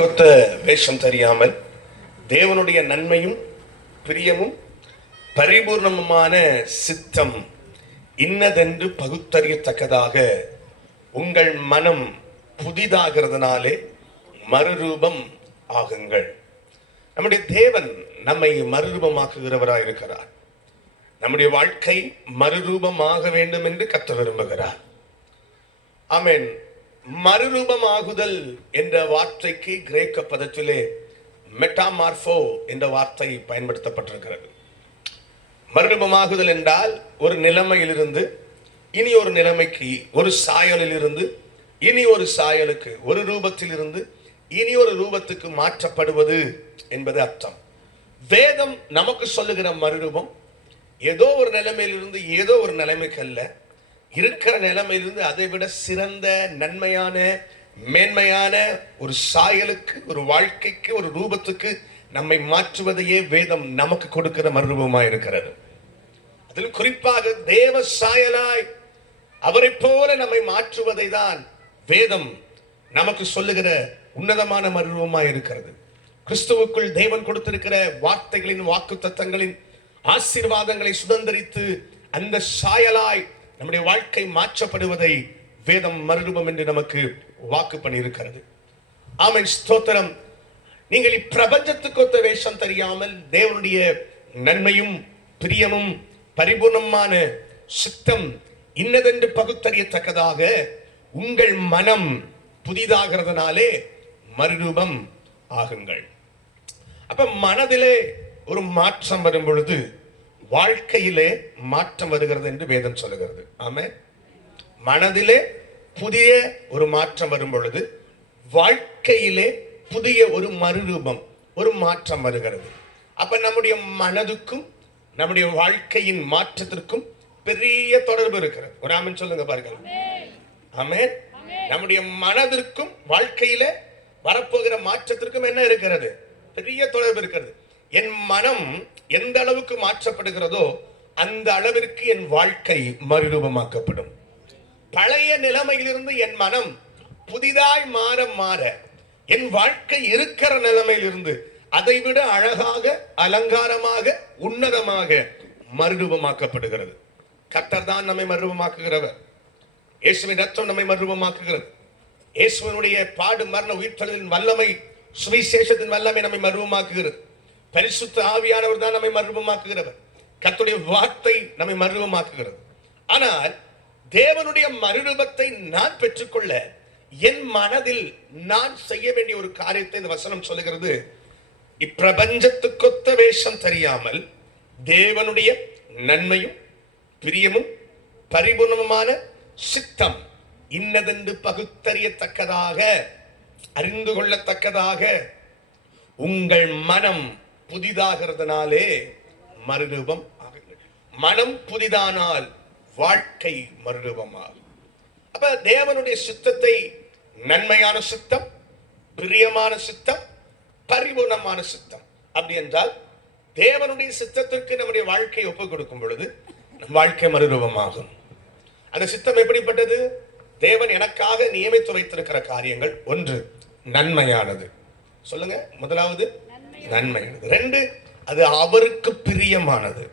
கொத்த வேஷம் தெரியாமல் தேவனுடைய நன்மையும் பிரியமும் பரிபூர்ணமுமான சித்தம் இன்னதென்று பகுத்தறியத்தக்கதாக உங்கள் மனம் புதிதாகிறதுனாலே மறுரூபம் ஆகுங்கள். நம்முடைய தேவன் நம்மை மறுரூபமாக்குகிறவராய் இருக்கிறார். நம்முடைய வாழ்க்கை மறுரூபமாக வேண்டும் என்று கர்த்தர் விரும்புகிறார். ஆமென். மறுரூபமாகுதல் என்ற வார்த்தைக்கு கிரேக்க பதத்திலே மெட்டாமார்போ என்ற வார்த்தை பயன்படுத்தப்பட்டிருக்கிறது. மறுரூபமாகுதல் என்றால் ஒரு நிலைமையிலிருந்து இனி ஒரு நிலைமைக்கு, ஒரு சாயலில் இருந்து இனி ஒரு சாயலுக்கு, ஒரு ரூபத்தில் இருந்து இனி ஒரு ரூபத்துக்கு மாற்றப்படுவது என்பது அர்த்தம். வேதம் நமக்கு சொல்லுகிற மறுரூபம் ஏதோ ஒரு நிலைமையிலிருந்து ஏதோ ஒரு நிலைமைக்கு அல்ல, இருக்கிற நிலைமையிலிருந்து அதை விட சிறந்த நன்மையான மேன்மையான ஒரு சாயலுக்கு, ஒரு வாழ்க்கைக்கு, ஒரு ரூபத்துக்கு நம்மை மாற்றுவதையே வேதம் நமக்கு கொடுக்கிற மறுரூபமாய் இருக்கிறது. அதில் குறிப்பாக தேவ சாயலாய் அவரை போல நம்மை மாற்றுவதை தான் வேதம் நமக்கு சொல்லுகிற உன்னதமான மறுரூபமாய் இருக்கிறது. கிறிஸ்துவுக்குள் தேவன் கொடுத்திருக்கிற வார்த்தைகளின் வாக்கு தத்தங்களின் ஆசீர்வாதங்களை சுதந்திரித்து அந்த சாயலாய் நம்முடைய வாழ்க்கை மாற்றப்படுவதை வேதம் மறுரூபம் என்று நமக்கு வாக்கு பண்ணி இருக்கிறது. ஆமென், ஸ்தோத்திரம். நீங்கள் இப்பிரபஞ்சத்துக்கு ஒத்த வேஷம் தெரியாமல் தேவனுடைய நன்மையும் பிரியமும் பரிபூர்ணமான சித்தம் இன்னதென்று பகுத்தறியத்தக்கதாக உங்கள் மனம் புதிதாகிறதுனாலே மறுரூபம் ஆகுங்கள். அப்ப மனதிலே ஒரு மாற்றம் வரும் பொழுது வாழ்க்கையிலே மாற்றம் வருகிறது என்று வேதம் சொல்லுகிறது. ஆமென். மனதிலே புதிய ஒரு மாற்றம் வரும் பொழுது வாழ்க்கையிலே புதிய ஒரு மறுரூபம், ஒரு மாற்றம் வருகிறது. அப்ப நம்முடைய மனதுக்கும் நம்முடைய வாழ்க்கையின் மாற்றத்திற்கும் பெரிய தொடர்பு இருக்கிறது. ஒரு ஆமென் சொல்லுங்க பாருங்கள். ஆமென். நம்முடைய மனதிற்கும் வாழ்க்கையில வரப்போகிற மாற்றத்திற்கும் என்ன இருக்கிறது? பெரிய தொடர்பு இருக்கிறது. என் மனம் எந்த அளவுக்கு மாற்றப்படுகிறதோ அந்த அளவிற்கு என் வாழ்க்கை மறுரூபமாக்கப்படும். பழைய நிலைமையிலிருந்து என் மனம் புதிதாய் மாற மாற என் வாழ்க்கை இருக்கிற நிலைமையிலிருந்து அதைவிட அழகாக, அலங்காரமாக, உன்னதமாக மறுரூபமாக்கப்படுகிறது. கர்த்தர் தான் நம்மை மறுரூபமாக்குகிறவர். இயேசுவின் ரத்தம் நம்மை மறுரூபமாக்குகிறது. இயேசுவினுடைய பாடு மரண உயிர்த்தெழுதலின் வல்லமை, சுவிசேஷத்தின் வல்லமை நம்மை மறுரூபமாக்குகிறது. பரிசுத்த ஆவியானவர் தான் நம்மை மறுரூபமாக்குகிறவர். கர்த்தருடைய வார்த்தை நம்மை மறுரூபமாக்குகிறது. ஆனால் தேவனுடைய மறுரூபத்தை நான் பெற்றுக்கொள்ள என் மனதில் நான் செய்ய வேண்டிய ஒரு காரியத்தை இந்த வசனம் சொல்லுகிறது. இப்பிரபஞ்சத்துக்கொத்த வேஷம் தெரியாமல் தேவனுடைய நன்மையும் பிரியமும் பரிபூர்ணமான சித்தம் இன்னதென்று பகுத்தறியத்தக்கதாக, அறிந்து கொள்ளத்தக்கதாக உங்கள் மனம் புதிதாகிறதுனாலே மறுரூபம் ஆகுங்கள். மனம் புதிதானால் வாழ்க்கை மறுரூபமாகும். அப்ப தேவனுடைய சித்தத்தை, நன்மையான சித்தம், பிரியமான சித்தம், பரிபூர்ணமான சித்தம், அப்படி என்றால் தேவனுடைய சித்தத்திற்கு நம்முடைய வாழ்க்கையை ஒப்புக் கொடுக்கும் பொழுது நம் வாழ்க்கை மறுரூபமாகும். அந்த சித்தம் எப்படிப்பட்டது? தேவன் எனக்காக நியமித்து வைத்திருக்கிற காரியங்கள். ஒன்று, நன்மையானது. சொல்லுங்க. முதலாவது நன்மையானது. 2, அது அவருக்கு பிரியமானது.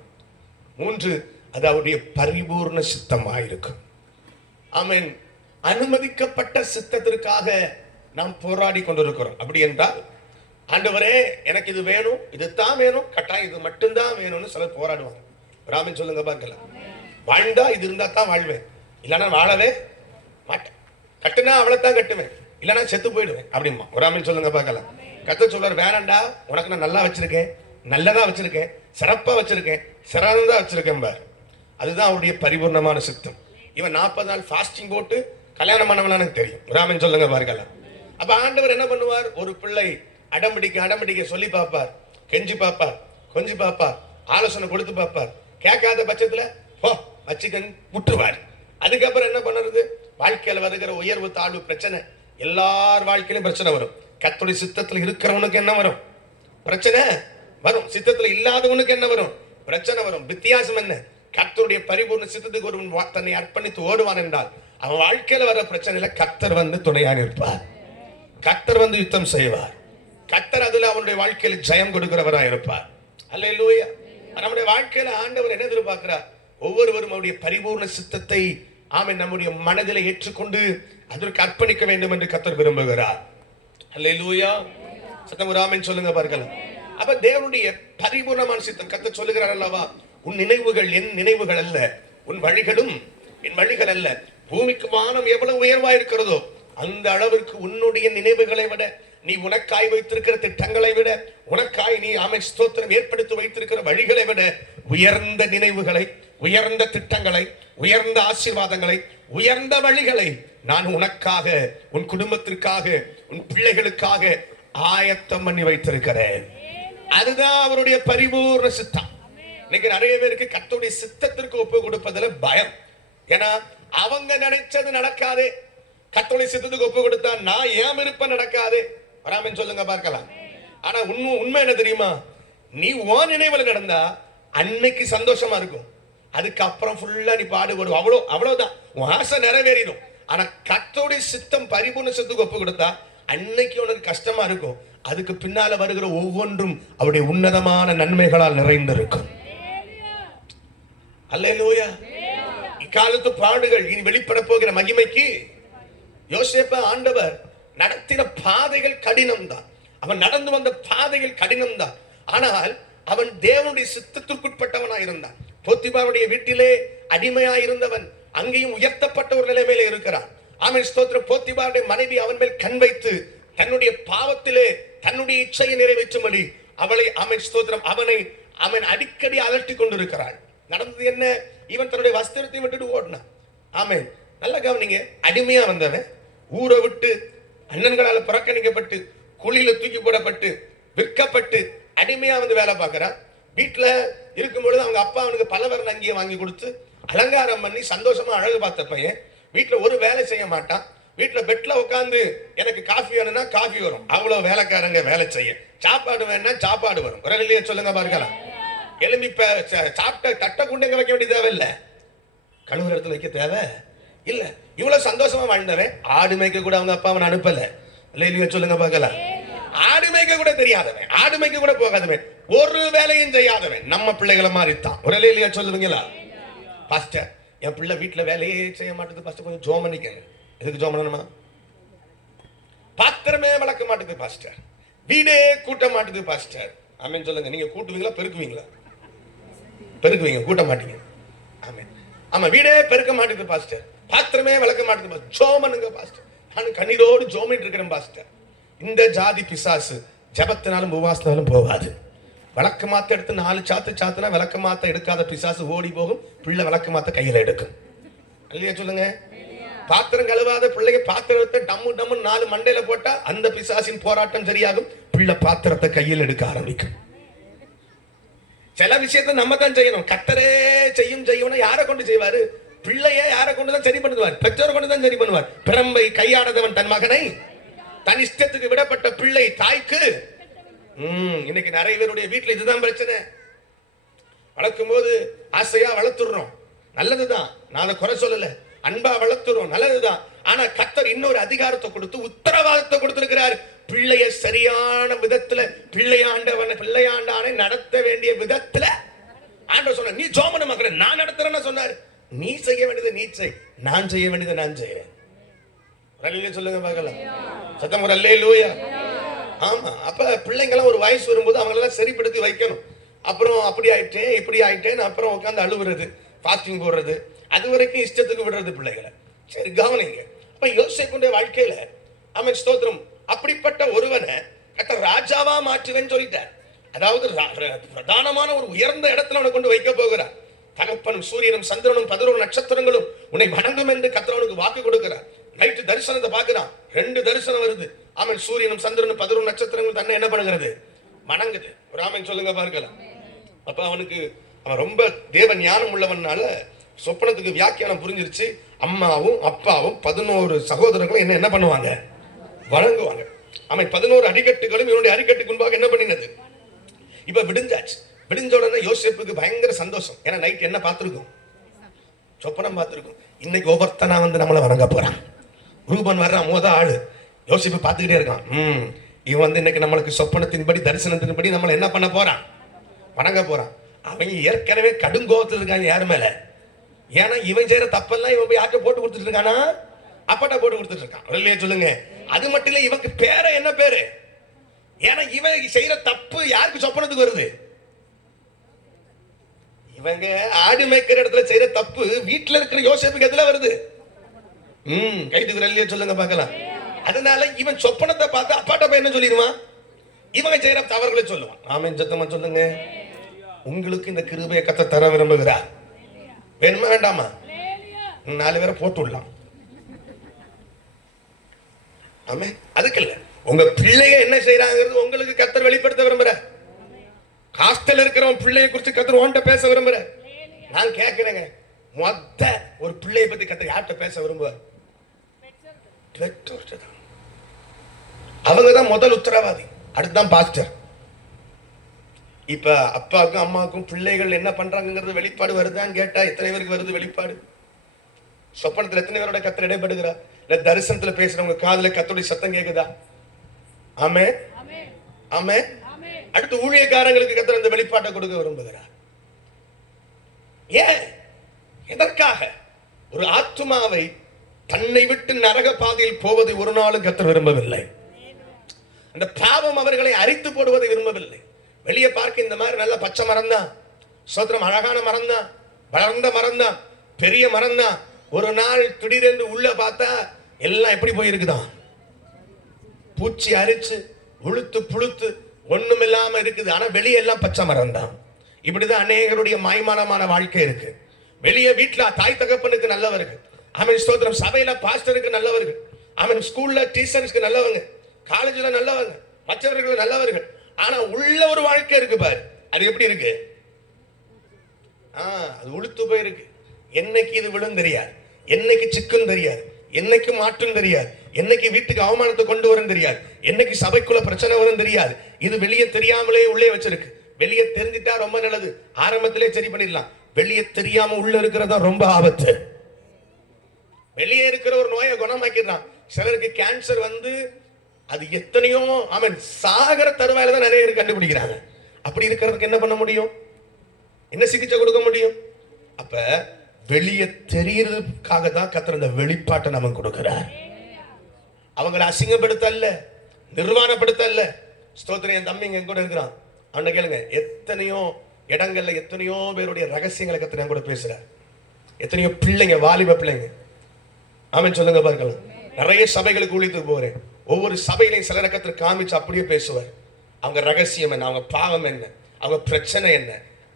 3, அது அவருடைய பரிபூர்ண சித்தமாயிருக்கும். ஆமென். அனுமதிக்கப்பட்ட சித்தத்திற்காக நாம் போராடி கொண்டிருக்கிறோம். அப்படி என்றால், ஆண்டவரே எனக்கு இது வேணும், இதுதான் வேணும், கட்டாயம் இது மட்டும்தான் வேணும்னு சிலர் போராடுவாங்க. ராமன் சொல்லுங்க பார்க்கலாம். வாழ்ந்தா இது இருந்தா தான் வாழ்வேன், இல்லைன்னா வாழவே மாட்டேன், கட்டுனா அவ்வளவுதான் கட்டுவேன், இல்லைன்னா செத்து போயிடுவேன் அப்படிமா. ஒரு ஆமென் சொல்லுங்க பார்க்கலாம். கர்த்தர் சொல்றார், வேணாண்டா, உனக்கு நான் நல்லா வச்சிருக்கேன், நல்லதா வச்சிருக்கேன், சிறப்பா வச்சிருக்கேன், சிறந்ததா வச்சிருக்கேன் பார். அதுதான் அவருடைய பரிபூர்ணமான சித்தம். இவன் 40 நாள் ஃபாஸ்டிங் போட்டு கல்யாணம் பண்ணவன எனக்கு தெரியும். ஒரு ஆமென் சொல்லுங்க பார்க்கலாம். அப்ப ஆண்டவர் என்ன பண்ணுவார்? ஒரு பிள்ளை அடம்பிடிக்க சொல்லி பார்ப்பார், கெஞ்சி பார்ப்பார், கொஞ்சி பார்ப்பார், ஆலோசனை கொடுத்து பார்ப்பார். கேட்காத பட்சத்துல போ வச்சுக்கன்னு விட்டுருவார். அதுக்கப்புறம் என்ன பண்ணுறது? வாழ்க்கையில வருகிற உயர்வு தாழ்வு பிரச்சனை, எல்லார் வாழ்க்கையிலும் பிரச்சனை வரும். கர்த்தருடைய சித்தத்தில் இருக்கிறவனுக்கு என்ன வரும்? பிரச்சனை வரும். சித்தத்தில் இல்லாதவனுக்கு என்ன வரும்? பிரச்சனை வரும். வித்தியாசம் என்ன? கர்த்தருடைய பரிபூர்ண சித்தத்துக்கு ஒருவன் தன்னை அர்ப்பணித்து ஓடுவான் என்றால் அவன் வாழ்க்கையில வர பிரச்சனையில கர்த்தர் வந்து துணையாக இருப்பார். கர்த்தர் வந்து யுத்தம் செய்வார். கர்த்தர் அதுல அவனுடைய வாழ்க்கையில ஜெயம் கொடுக்கிறவராக இருப்பார். அல்லேலூயா. நம்முடைய வாழ்க்கையில ஆண்டவர் என்ன எதிர்பார்க்கிறார்? ஒவ்வொருவரும் அவருடைய பரிபூர்ண சித்தத்தை ஆமென் நம்முடைய மனதிலே ஏற்றுக்கொண்டு அதற்கு அர்ப்பணிக்க வேண்டும் என்று கர்த்தர் விரும்புகிறார். அல்லேலூயா. சத்தம் ஒரு ஆமென் சொல்லுங்க பார்க்கலாம். அப்ப தேவனுடைய பரிபூர்ணமான சித்தம் கர்த்தர் சொல்லுகிறார் அல்லவா, உன் நினைவுகள் என் நினைவுகள் அல்ல, உன் வழிகளும் என் வழிகள் அல்ல. பூமிக்கு வானம் எவ்வளவு உயர்வா இருக்கிறதோ அந்த அளவிற்கு உன்னுடைய நினைவுகளை விட, நீ உனக்காய் வைத்திருக்கிற திட்டங்களை விட, உனக்காய் நீ ஆமென் ஸ்தோத்திரம் ஏற்படுத்தி வைத்திருக்கிற வழிகளை விட உயர்ந்த நினைவுகளை, உயர்ந்த திட்டங்களை, உயர்ந்த ஆசீர்வாதங்களை, உயர்ந்த வழிகளை நான் உனக்காக, உன் குடும்பத்திற்காக, உன் பிள்ளைகளுக்காக ஆயத்தம் பண்ணி வைத்திருக்கிறேன். அதுதான் அவருடைய பரிபூர்ண சித்தம். இன்னைக்கு நிறைய பேருக்கு கர்த்தருடைய சித்தத்திற்கு ஒப்பு கொடுப்பதில் பயம். ஏன்னா அவங்க நினைச்சது நடக்காதே. கர்த்தருடைய சித்தத்துக்கு ஒப்பு கொடுத்தா நான் ஏன் விருப்பம் நடக்காதே. வராமன்னு சொல்லுங்க பார்க்கலாம். ஆனா உண்மை என்ன தெரியுமா? நீ உன் நினைவுல நடந்தா அன்னைக்கு சந்தோஷமா இருக்கும், அதுக்கப்புறம் ஃபுல்லா நீ பாடுபடும், அவ்வளவுதான், உன் ஆசை நிறைவேறிடும். ஆனா கர்த்தருடைய சித்தம் பரிபூர்ண சித்தத்துக்கு ஒப்பு கொடுத்தா அன்னைக்கு உனக்கு கஷ்டமா இருக்கும், அதுக்கு பின்னால வருகிற ஒவ்வொன்றும் அவருடைய உன்னதமான நன்மைகளால் நிறைந்திருக்கும். அல்லேலூயா. இக்காலத்து பாடுகள் இனி வெளிப்பட போகிற மகிமைக்கு யோசேப்பை ஆண்டவர் நடத்தின பாதைகள் கடினம் தான், அவன் நடந்து வந்த பாதைகள் கடினம் தான். ஆனால் அவன் தேவனுடைய சித்தத்திற்குட்பட்டவனாய் இருந்தான். போத்திபாருடைய வீட்டிலே அடிமையாய் இருந்தவன் அங்கேயும் உயர்த்தப்பட்ட ஒரு நிலைமையில இருக்கிறான். ஆமென் ஸ்தோத்திரம். போத்திபாருடைய மனைவி அவன் மேல் கண் வைத்து தன்னுடைய பாவத்திலே தன்னுடைய இச்சையை நிறைவேற்றும்படி அவளை ஆமென் ஸ்தோத்திரம் அவன் அடிக்கடி அலட்டி கொண்டிருக்கிறாள். நடந்தது என்ன? இவன் தன்னுடைய வஸ்திரத்தை விட்டுட்டு ஓடினான். ஆமென். நல்ல கவனிங்க. அடிமையா வந்தவன் ஊரை விட்டு அண்ணன்களால் புறக்கணிக்கப்பட்டு குழியில தூக்கி போடப்பட்டு விற்கப்பட்டு அடிமையா வந்து வேலை பார்க்கிறான். வீட்டுல இருக்கும்பொழுது அவங்க அப்பா அவனுக்கு பலவர்ண அங்கியை வாங்கி கொடுத்து அலங்காரம் பண்ணி சந்தோஷமா அழகு பார்த்த பையன் வீட்டுல ஒரு வேலை செய்ய மாட்டான். வீட்டுல பெட்ல உட்காந்து எனக்கு காஃபி வேணும்னா காஃபி வரும், அவ்வளவு வேலைக்காரங்க வேலை செய்ய. சாப்பாடு வேணும்னா சாப்பாடு வரும். இல்லையா சொல்லுங்க பார்க்கலாம். எலும்பி சாப்பிட்ட தட்டை குண்டங்க வைக்க வேண்டிய தேவை இல்லை, கழுவுற இடத்துல வைக்க தேவை இல்ல. இவ்வளவு சந்தோஷமா வாழ்ந்தவன் ஆடு மேய்க்க கூட அவங்க அப்பா அவன் அனுப்பல. இல்லையா சொல்லுங்க பார்க்கலாம். ஆடு மேய்க்க கூட தெரியாதவன், ஆடு மேய்க்க கூட போகாதவன், ஒரு வேலையும் செய்யாதவன் நம்ம பிள்ளைகளை மாறித்தான். ஒரு இல்லையா சொல்லுவீங்களா? பாஸ்டர் என் பிள்ளை வீட்டுல வேலையே செய்ய மாட்டேது பாஸ்டர், கொஞ்சம் ஜோம் பண்ணிக்கங்க. எதுக்கு ஜோம் பண்ணணுமா? பாத்திரமே வளர்க்க மாட்டேது பாஸ்டர், வீடே கூட்ட மாட்டேது பாஸ்டர். ஆமென் சொல்லுங்க. நீங்க கூட்டுவீங்களா பெருக்குவீங்களா? பெருக்குவீங்க, கூட்ட மாட்டீங்க. ஆமென். ஆமா, வீடே பெருக்க மாட்டேது பாஸ்டர், பாத்திரமே வளர்க்க மாட்டேது பாஸ்டர், ஜோம் பண்ணுங்க பாஸ்டர். நான் கண்ணீரோடு ஜோமிட்டு இருக்கிறேன் பாஸ்டர். இந்த ஜாதி பிசாசு ஜபத்தினாலும் உபவாசத்தினாலும் போகாது. விளக்கு மாத்த எடுத்து 4 சாத்து சாத்துனா விளக்கு மாத்த எடுக்காத பிசாசு ஓடி போகும், பிள்ளை விளக்கு மாத்த கையில எடுக்கும். இல்லையா சொல்லுங்க. பாத்திரம் கழுவாத பிள்ளைங்க பாத்திரத்தை டம்மு டம்மு 4 மண்டையில போட்டா அந்த பிசாசின் போராட்டம் சரியாகும், பிள்ளை பாத்திரத்தை கையில் எடுக்க ஆரம்பிக்கும். சில விஷயத்தை நம்ம தான் செய்யணும். கர்த்தரே செய்யும் யாரை கொண்டு செய்வாரு? பிள்ளைய யாரை கொண்டுதான் சரி பண்ணுவார்? பெற்றோரை கொண்டுதான் சரி பண்ணுவார். பிரம்பை கையாடதவன் தன் மகனை, தன் இஷ்டத்துக்கு விடப்பட்ட பிள்ளை தாய்க்கு. இன்னைக்கு நிறைய பேருடைய வீட்டுல இதுதான் பிரச்சனை. வளர்க்கும் போது ஆசையா வளர்த்துறோம், நல்லதுதான், நான் அதை குறை சொல்லல. அன்பா வளர்த்துறோம், நல்லதுதான். ஆனா கர்த்தர் இன்னொரு அதிகாரத்தை கொடுத்து உத்தரவாதத்தை கொடுத்திருக்கிறார். பிள்ளைய சரியான விதத்துல பிள்ளையாண்டானை நடத்த வேண்டிய விதத்துல ஆண்டவர் சொன்னார். நீ ஜோமன மக்களை நான் நடத்துறேன்னு சொன்னார். நீ செய்ய வேண்டியது நீ செய், நான் செய்ய வேண்டியது நான் செய்வேன். சொல்லுங்க பார்க்கலாம். சத்தம் ஒரு அல்லேலூயா. ஆமா. அப்ப பிள்ளைங்கெல்லாம் ஒரு வயசு வரும்போது அவங்களெல்லாம் சரிப்படுத்தி வைக்கணும். அப்புறம் அப்படி ஆயிட்டேன் இப்படி ஆயிட்டேன்னு அப்புறம் உட்காந்து அழுவுறது, ஃபாஸ்டிங் போடுறது, அது வரைக்கும் இஷ்டத்துக்கு விடுறது பிள்ளைகளை. சரி கவனிங்க. அப்ப யோசேப்புடைய வாழ்க்கையில ஆமென் ஸ்தோத்திரம் அப்படிப்பட்ட ஒருவனை கர்த்தர் ராஜாவா மாற்றுவேன்னு சொல்லிட்டார். அதாவது பிரதானமான ஒரு உயர்ந்த இடத்துல அவனை கொண்டு வைக்க போகிறார். தகப்பனும் சூரியனும் சந்திரனும் 11 நட்சத்திரங்களும் உன்னை வணங்கும் என்று கர்த்தர் அவனுக்கு வாக்கு கொடுக்கிறார். நைட்டு தரிசனத்தை பார்க்கிறான். 2 தரிசனம் வருது. ஆமென். சூரியனும் சந்திரனும் 11 நட்சத்திரங்கள் தன்னை என்ன பண்ணுகிறது? வணங்குது. ஒரு ஆமென் சொல்லுங்க பார்க்கலாம். அப்ப அவன் ரொம்ப தேவ ஞானம் உள்ளவனால சொப்பனத்துக்கு வியாக்கியானம் புரிஞ்சிருச்சு. அம்மாவும் அப்பாவும் 11 சகோதரர்களும் என்ன பண்ணுவாங்க? வணங்குவாங்க. அவன் 11 அடிக்கட்டுகளும் இவனுடைய அடிக்கட்டுக்கு முன்பாக என்ன பண்ணினது? இப்ப விடிஞ்சாச்சு. விடிஞ்ச உடனே யோசேப்புக்கு பயங்கர சந்தோஷம். ஏன்னா நைட் என்ன பார்த்திருக்கும்? சொப்பனம் பார்த்திருக்கும். இன்னைக்கு ஒவ்வொருத்தனா வந்து நம்மளை வணங்க போறான். ரூபன் வர்றான், மோத ஆளு. யோசிப்பு பார்த்துக்கிட்டே இருக்கான். இவன் வந்து இன்னைக்கு நம்மளுக்கு சொப்பனத்தின்படி தரிசனத்தின்படி நம்மளை என்ன பண்ண போறான்? வணங்க போறான். அவங்க ஏற்கனவே கடுங்கோபத்தில் இருக்காங்க யாரு மேல? ஏன்னா இவன் செய்யற தப்பெல்லாம் இவன் போய் யார்கிட்ட போட்டு கொடுத்துட்டு இருக்கானா? அப்பாட்ட போட்டு கொடுத்துட்டு இருக்கான். இல்லையா சொல்லுங்க. அது மட்டும் இல்ல, இவனுக்கு பேரை என்ன பேரு? ஏன்னா இவன் செய்யற தப்பு யாருக்கு சொப்பனத்துக்கு வருது? இவங்க ஆடு மேய்க்கிற இடத்துல செய்யற தப்பு வீட்டுல இருக்கிற யோசேப்புக்கு எதுல வருது? கைதுக்குற இல்லையா சொல்லுங்க பார்க்கலாம். அதனால இவன் சொப்பனத்தை பார்த்து அப்பாட்ட போய் என்ன சொல்லிடுவான்? இவங்க செய்யற தவறுகளை சொல்லுவான். ஆமென் சத்தமா சொல்லுங்க. உங்களுக்கு இந்த கிருபையை கத்த தர விரும்புகிறார். வேணுமா வேண்டாமா? 4 பேரை போட்டு விடலாம். ஆமே, அதுக்கு இல்ல, உங்க பிள்ளைங்க என்ன செய்யறாங்கிறது உங்களுக்கு கத்தர் வெளிப்படுத்த விரும்புற. ஹாஸ்டல் இருக்கிறவன் பிள்ளைய குறித்து கத்தர் உன்கிட்ட பேச விரும்புற. நான் கேட்கிறேங்க, மொத்த ஒரு பிள்ளைய பத்தி கத்தர் யார்கிட்ட பேச விரும்புவார்? அவங்க தான் முதல் உத்தரவாதி, அடுத்துதான் பாஸ்டர். இப்ப அப்பாவுக்கும் அம்மாவுக்கும் பிள்ளைகள் என்ன பண்றாங்கிறது வெளிப்பாடு வருதான்னு கேட்டா எத்தனை பேருக்கு வருது வெளிப்பாடு? சொப்பனத்துல எத்தனை பேரோட கத்தர் இடைப்படுகிறா? இல்ல தரிசனத்துல பேசுறவங்க காதுல கத்தருடைய சத்தம் கேக்குதா? ஆமே ஆமே. அடுத்து ஊழியக்காரங்களுக்கு கத்தர் இந்த வெளிப்பாட்டை கொடுக்க விரும்புகிறார். ஏன்? எதற்காக? ஒரு ஆத்துமாவை தன்னை விட்டு நரக பாதையில் போவதை ஒரு நாளும் கத்தர் விரும்பவில்லை. அந்த பாவம் அவர்களை அரித்து போடுவதை விரும்பவில்லை. வெளியே பார்க்க இந்த மாதிரி நல்ல பச்சை மரம் தான், சோத்திரம், அழகான மரம் தான், வளர்ந்த மரம் தான், பெரிய மரம் தான். ஒரு நாள் திடீரென்று உள்ள பார்த்தா எல்லாம் எப்படி போயிருக்குதான்? பூச்சி அரிச்சு உளுத்து புழுத்து ஒண்ணுமில்லாம இருக்குது. ஆனா வெளியே எல்லாம் பச்சை மரம் தான். இப்படிதான் அநேகருடைய மாய்மானமான வாழ்க்கை இருக்கு. வெளியே வீட்டுல தாய் தகப்பனுக்கு நல்லவர்கள், ஆமென் ஸ்தோத்திரம், சபையில பாஸ்டருக்கு நல்லவர்கள், ஆமென் ஸ்கூல்ல டீச்சர்ஸ்க்கு நல்லவங்க, காலேஜ்ல நல்லவங்க, மற்றவர்கள் நல்லவர்கள். ஆனா உள்ள ஒரு வாழ்க்கை இருக்கு பாரு, அது எப்படி இருக்கு? அது உளுத்து போயிருக்கு. என்னைக்கு இது விழும் தெரியாது, என்னைக்கு சிக்கும் தெரியாது, என்னைக்கு மாற்றும் தெரியாது, என்னைக்கு வீட்டுக்கு அவமானத்தை கொண்டு வரும் தெரியாது, என்னைக்கு சபைக்குள்ள பிரச்சனை வரும் தெரியாது. இது வெளியே தெரியாமலே உள்ளே வச்சிருக்கு. வெளியே தெரிஞ்சிட்டா ரொம்ப நல்லது, ஆரம்பத்திலே சரி பண்ணிடலாம். வெளியே தெரியாம உள்ள இருக்கிறதா ரொம்ப ஆபத்து. வெளியே இருக்கிற ஒரு நோயை குணமாக்கிடுறான். சிலருக்கு கேன்சர் வந்து அது எத்தனையோ அவன் சாகர தருவாயில தான் நிறைய பேர் கண்டுபிடிக்கிறாங்க. அப்படி இருக்கிறதுக்கு என்ன பண்ண முடியும்? என்ன சிகிச்சை கொடுக்க முடியும்? அப்ப வெளியே தெரியறதுக்காக தான் கர்த்தர் அந்த வெளிப்பாட்டை நமக்கு கொடுக்கிறார். அவங்களை அசிங்கப்படுத்த அல்ல, நிர்வாணப்படுத்த அல்ல. ஸ்தோத்திரம். என் தம்பி எங்க கூட இருக்கிறான், அவனை கேளுங்க. எத்தனையோ இடங்கள்ல எத்தனையோ பேருடைய ரகசியங்களை கர்த்தர் என் கூட பேசுறார். எத்தனையோ பிள்ளைங்க, வாலிப பிள்ளைங்க, ஆமென் சொல்லுங்க பார்க்கலாம். நிறைய சபைகளுக்கு ஊழியத்துக்கு போறேன். ஒவ்வொரு சபையிலையும் சிலரை கர்த்தர் காமிச்சு அப்படியே பேசுவார். அவங்க ரகசியம் என்ன, அவங்க பாவம் என்ன, அவங்க பிரச்சனை என்ன,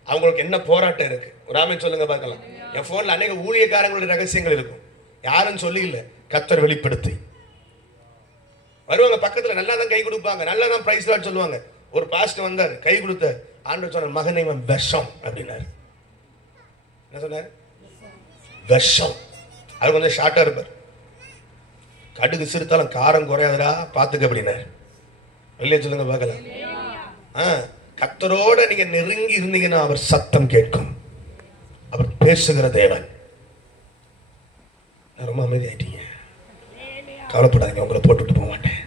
அவங்களுக்கு என்ன போராட்டம் இருக்கு. ஒரு ஆமென் சொல்லுங்க பார்க்கலாம். என் போன்ல அநேக ஊழியக்காரங்களுடைய ரகசியங்கள் இருக்கும். யாரும் சொல்லி இல்ல, கர்த்தர் வெளிப்படுத்தி வருவாங்க. பக்கத்துல நல்லா தான் கை கொடுப்பாங்க, நல்லா தான் பிரைஸ் லார்ட் சொல்லுவாங்க. ஒரு பாஸ்டர் வந்தார், கை கொடுத்தார். ஆண்டவர் சொன்னார், மகனை இவன் விஷம் அப்படின்னாரு. என்ன சொன்னார்? விஷம். அது கொஞ்சம் ஷார்ட்டா இருப்பார். கடுகு சிறுத்தாலும் காரம் குறையாதரா பாத்துக்க அப்படின்னாரு. இல்லையா சொல்லுங்க பார்க்கலாம். கர்த்தரோட நீங்க நெருங்கி இருந்தீங்கன்னா அவர் சத்தம் கேட்கும். அவர் பேசுகிற தேவன். ரொம்ப அமைதியாயிட்டீங்க, கவலைப்படாதீங்க, உங்களை போட்டுட்டு போக மாட்டேன்.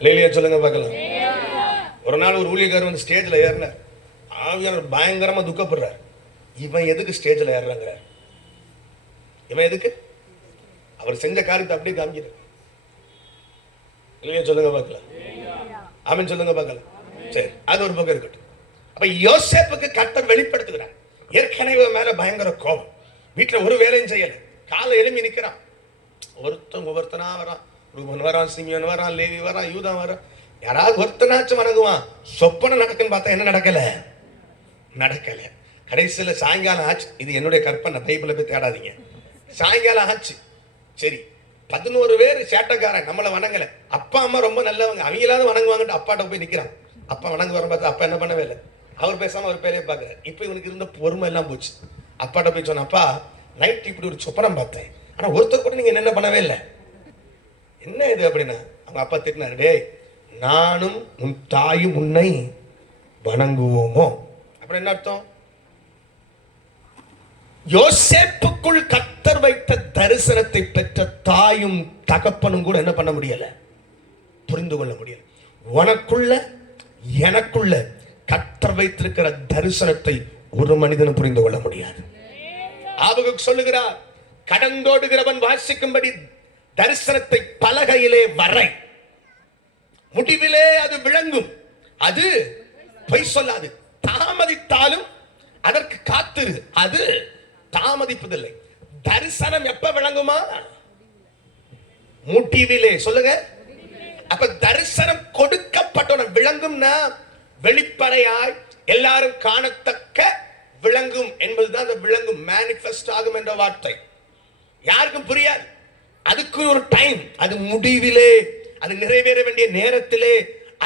இல்லையா சொல்லுங்க பார்க்கலாம். ஒரு நாள் ஒரு ஊழியக்காரர் வந்து ஸ்டேஜ்ல ஏறினார். ஆவியானவர் பயங்கரமா துக்கப்படுறார். இவன் எதுக்கு ஸ்டேஜ்ல ஏறுறாங்கிறார். இவன் எதுக்கு? அவர் செஞ்ச காரியத்தை அப்படியே காமிக்கிறார். இல்லையா சொல்லுங்க பார்க்கலாம். ஆமென் சொல்லுங்க பார்க்கலாம். சரி, அது ஒரு பக்கம் இருக்கட்டும். அப்ப யோசேப்புக்கு கர்த்தர் வெளிப்படுத்துகிறார். ஏற்கனவே மேல பயங்கர கோபம். வீட்டுல ஒரு வேலையும் செய்யல. காலை எழுப்பி நிக்கிறான். ஒவ்வொருத்தனா வரான். ரூபன் வரான், சிமியோன் வரான், லேவி வரான், யூதா வரான். யாராவது ஒருத்தனாச்சும் வணங்குவான். சொப்பனம் நடக்குன்னு பார்த்தா என்ன நடக்கல? நடக்கல. கடைசியில சாயங்காலம் ஆச்சு. இது என்னுடைய கற்பனை, பைபிளை போய் தேடாதீங்க. சாயங்காலம் ஆச்சு. சரி, 11 பேர் சேட்டக்காரன், நம்மளை வணங்கல. அப்பா அம்மா ரொம்ப நல்லவங்க, அவங்களாவது வணங்குவாங்கட்டு அப்பாட்ட போய் நிக்கிறான். அப்பா வணங்கு வர பார்த்தா அப்பா என்ன பண்ணவே இல்லை. அவர் பேசாம அவர் பேரையே பார்க்கிறார். இப்ப இவனுக்கு இருந்த பொறுமை எல்லாம் போச்சு. அப்பாட்ட போய் சொன்ன, அப்பா நைட் இப்படி ஒரு சொப்பனம் பார்த்தேன், ஆனா ஒருத்தர் கூட நீங்க என்ன பண்ணவே இல்லை. என்ன இது அப்படின்னா, அவங்க அப்பா திட்டினாரு, டேய் நானும் உன் தாயும் உன்னை வணங்குவோமோ. அப்புறம் என்ன அர்த்தம்? யோசேப்புக்குள் கர்த்தர் வைத்த தரிசனத்தை பெற்ற தாயும் தகப்பனும் கூட என்ன பண்ண முடியல, புரிந்து கொள்ள முடியல. உனக்குள்ள எனக்குள்ள கர்த்தர் வைத்திருக்கிற தரிசனத்தை ஒரு மனிதனும் புரிந்து கொள்ள முடியாது. ஆபகுக்கு சொல்லுகிறார், கடந்தோடுகிறவன் வாசிக்கும்படி தரிசனத்தை பலகையிலே வரை, முடிவிலே அது விளங்கும், அது பொய் சொல்லாது, தாமதித்தாலும் அதற்கு காத்திரு, அது தாமதிப்பதில்லை. தரிசனம் எப்ப விளங்குமா? முடிவிலே. சொல்லுங்க. அப்ப தரிசனம் கொடுக்கப்பட்ட விளங்கும்னா வெளிப்படையாய் எல்லாரும் காணத்தக்க விளங்கும் என்பதுதான் அந்த விளங்கும், மேனிஃபெஸ்ட் ஆகும் என்ற வார்த்தை. யாருக்கும் புரியாது. அதுக்கு ஒரு டைம், அது முடிவிலே, அது நிறைவேற வேண்டிய நேரத்திலே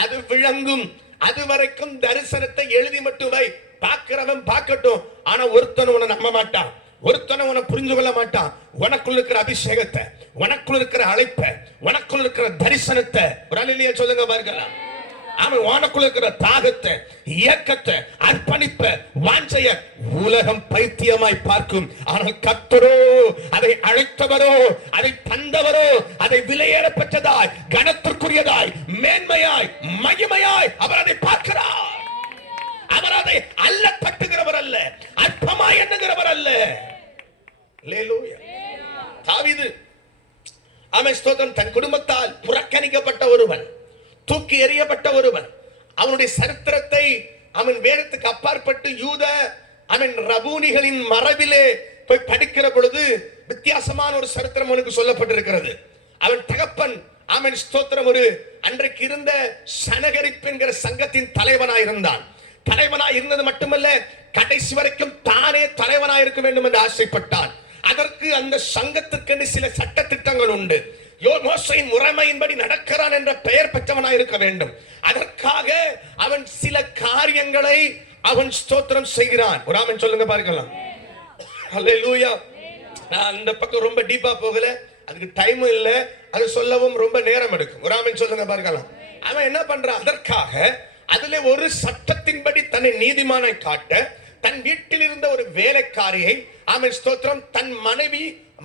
அது விளங்கும். அது வரைக்கும் தரிசனத்தை எழுதி மட்டும் வை, பார்க்கிறவன் பார்க்கட்டும். ஆனா ஒருத்தன் உன்னை நம்ப மாட்டான், ஒருத்தனை உன்னை புரிந்து கொள்ள மாட்டான். உனக்குள்ள இருக்கிற அபிஷேகத்தை, உனக்குள்ள இருக்கிற அழைப்பை, உனக்குள்ள இருக்கிற தரிசனத்தை ஒரு அல்லேலூயா சொல்லுங்க பார்க்கலாம். அவன் உனக்குள்ள இருக்கிற தாகத்தை, இயக்கத்தை, அர்ப்பணிப்ப, வாஞ்சைய உலகம் பைத்தியமாய் பார்க்கும். ஆனால் கர்த்தரோ, அதை அழைத்தவரோ, அதை தந்தவரோ, அதை விலையேற பெற்றதாய், கனத்திற்குரியதாய், மேன்மையாய், மகிமையாய் அவர் அதை பார்க்கிறார். அவர் அதை அல்ல தட்டுகிறவர் அல்ல, அற்பமாய் எண்ணுகிறவர் அல்ல. அல்லேலூயா. தாவீது ஆமென் ஸ்தோத்திரம், தன் குடும்பத்தால் புறக்கணிக்கப்பட்ட ஒருவன், தூக்கி எறியப்பட்ட ஒருவன். அவனுடைய சரித்திரத்தை அவன் வேதத்துக்கு அப்பாற்பட்டு யூத அவன் ரபூனிகளின் மரபிலே போய் படிக்கிற பொழுது வித்தியாசமான ஒரு சரித்திரம் அவனுக்கு சொல்லப்பட்டிருக்கிறது. அவன் தகப்பன் ஆமென் ஸ்தோத்திரம் ஒரு அன்றைக்கு இருந்த சனகரிப்பு என்கிற சங்கத்தின் தலைவனாய் இருந்தான். தலைவனாய் இருந்தது மட்டுமல்ல, கடைசி வரைக்கும் தானே தலைவனாய் இருக்க வேண்டும் என்று ஆசைப்பட்டான். அதற்கு அந்த சங்கத்துக்கு சில சட்ட திட்டங்கள் உண்டு. மோசையின் முறைமையின்படி நடக்கிறான் என்ற பெயர் பெற்றவனாய் இருக்க வேண்டும். அதற்காக அவன் சில காரியங்களை அவன் ஸ்தோத்திரம் செய்கிறான். ஒரு ஆமென் சொல்லுங்க பார்க்கலாம். அல்லேலூயா. நான் அந்த பக்கம் ரொம்ப டீப்பா போகல, அதுக்கு டைம் இல்ல, அது சொல்லவும் ரொம்ப நேரம் எடுக்கும். ஒரு ஆமென் சொல்லுங்க பார்க்கலாம். அவன் என்ன பண்றான்? அதற்காக அதிலே ஒரு சட்டத்தின்படி தன்னை நீதிமானை காட்ட தன் வீட்டில் இருந்த ஒரு வேலைக்காரியை ஆமென் ஸ்தோத்திரம் தன்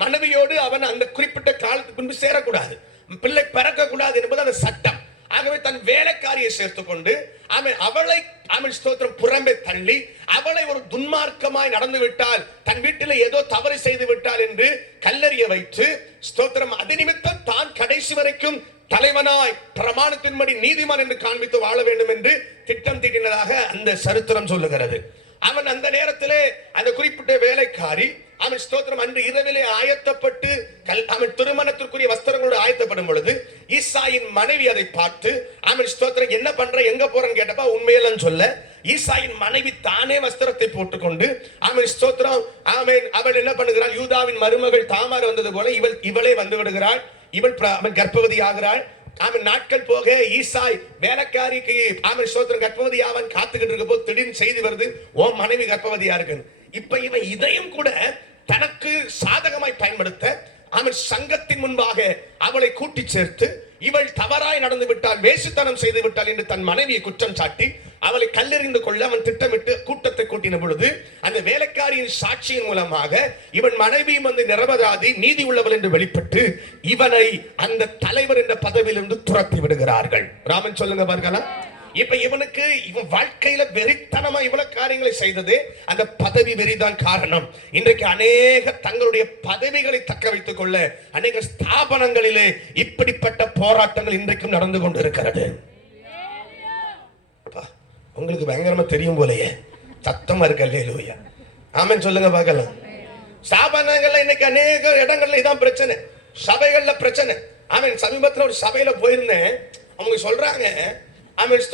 மனைவியோடு அவன் அந்த குறிப்பிட்ட காலத்துக்கு முன்பு சேரக்கூடாது, பிள்ளை பிறக்க கூடாது என்பது அந்த சட்டம். ஆகவே தன் வேலைக்காரியை சேர்த்துக் கொண்டு அவளை ஆமென் ஸ்தோத்திரம் புறம்பே தள்ளி, அவளை ஒரு துன்மார்க்கமாய் நடந்து விட்டால், தன் வீட்டில் ஏதோ தவறு செய்து விட்டால் என்று கல்லறிய வைத்து ஸ்தோத்திரம் அது நிமித்தம் தான் கடைசி வரைக்கும் தலைவனாய் பிரமாணத்தின்படி நீதிமான் என்று காண்பித்து வாழ வேண்டும் என்று திட்டம் தீட்டினதாக அந்த சரித்திரம் சொல்லுகிறது. அவன் அந்த நேரத்திலே அந்த குறிப்பிட்ட வேலைக்காரி அவன் ஸ்தோத்திரம் அன்று இரவிலே ஆயத்தப்பட்டு அவன் திருமணத்திற்குரிய வஸ்திரங்களோடு ஆயத்தப்படும் பொழுது ஈசாயின் மனைவி அதை பார்த்து அவன் ஸ்தோத்திரம் என்ன பண்ற, எங்க போறன்னு கேட்டப்பா உண்மையெல்லாம் சொல்ல, ஈசாயின் மனைவி தானே வஸ்திரத்தை போட்டுக்கொண்டு அவன் ஸ்தோத்திரம் அவள் என்ன பண்ணுகிறாள், யூதாவின் மருமகள் தாமார் வந்தது போல இவளே வந்து விடுகிறாள். அவன் கர்ப்பவதி ஆகிறாள். அவன் நாட்கள் போக ஈசாய் வேலைக்காரிக்கு அவன் ஸ்தோத்திரம் கர்ப்பவதி அவன் காத்துக்கிட்டு இருக்க போது திடீர்னு செய்தி வருது, ஓ மனைவி கர்ப்பவதியா இருக்கு. இப்ப இவன் இதையும் கூட தனக்கு சாதகமாய் பயன்படுத்த அவன் சங்கத்தின் முன்பாக அவளை கூட்டி சேர்த்து இவள் தவறாய் நடந்து விட்டால், வேசித்தனம் செய்து விட்டால் என்று தன் மனைவியை குற்றம் சாட்டி அவளை கல்லெறிந்து கொள்ள அவன் திட்டமிட்டு கூட்டத்தை கூட்டின பொழுது அந்த வேலைக்காரியின் சாட்சியின் மூலமாக இவன் மனைவியும் வந்து நிரபராதி நீதி உள்ளவள் என்று வெளிப்பட்டு இவனை அந்த தலைவர் என்ற பதவியிலிருந்து துரத்தி விடுகிறார்கள். ராமன் சொல்லுங்க பார்க்கலாம். இப்ப இவனுக்கு இவன் வாழ்க்கையில வெறித்தனமா இவ்வளவு காரியங்களை செய்தது அந்த பதவி வெறிதான் காரணம். இன்றைக்கு அநேக தங்களுடைய பதவிகளை தக்க வைத்துக் கொள்ள அநேக ஸ்தாபனங்களிலே இப்படிப்பட்ட போராட்டங்கள் இன்றைக்கும் நடந்து கொண்டு இருக்கிறது. உங்களுக்கு பயங்கரமா தெரியும் போலயே, சத்தமா இருக்கு. அல்லேலூயா. ஆமென் சொல்லுங்க பார்க்கலாம். ஸ்தாபனங்கள்ல இன்னைக்கு அநேக இடங்கள்ல இதான் பிரச்சனை, சபைகள்ல பிரச்சனை. ஆமென். சமீபத்துல ஒரு சபையில போயிருந்தேன், அவங்க சொல்றாங்க ஆமென்